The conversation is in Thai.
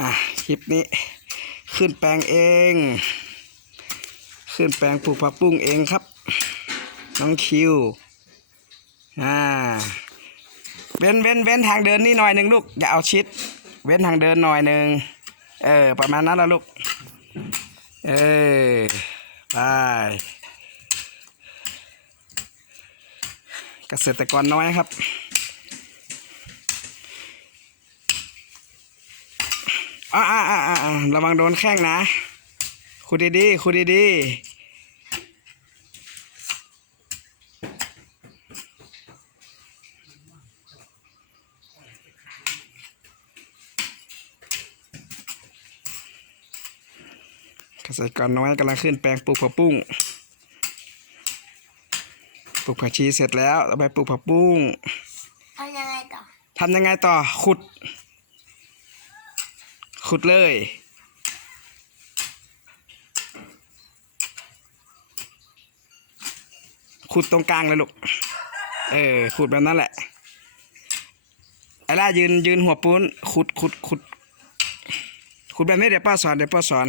อะคลิปนี้ ขึ้นแปลงเอง ขึ้นแปลงปลูกผักปุ้งเองครับ น้องคิวอ่าเว้นเว้นเว้นทางเดินนี่หน่อยหนึ่งลูกอย่าเอาชิด เว้นทางเดินหน่อยหนึ่งเออ ประมาณนั้นละลูก เออไปเกษตรกรน้อยครับ อ่าอ่าอ่าอ่าระวังโดนแข้งนะคุดดีๆคุดดีๆเกษตรกรน้อยกำลังขึ้นแปลงปลูกผักปุ้งปลูกผักชีเสร็จแล้วต่อไปปลูกผักปุ้งทำยังไงต่อทำยังไงต่อขุด ขุดเลยขุดตรงกลางเลยลูก เออ ขุดแบบนั้นแหละไอ้ล่ายืนยืนหัวปูนขุดขุดขุดขุดแบบนี้เดี๋ยวป้าสอนเดี๋ยวป้าสอน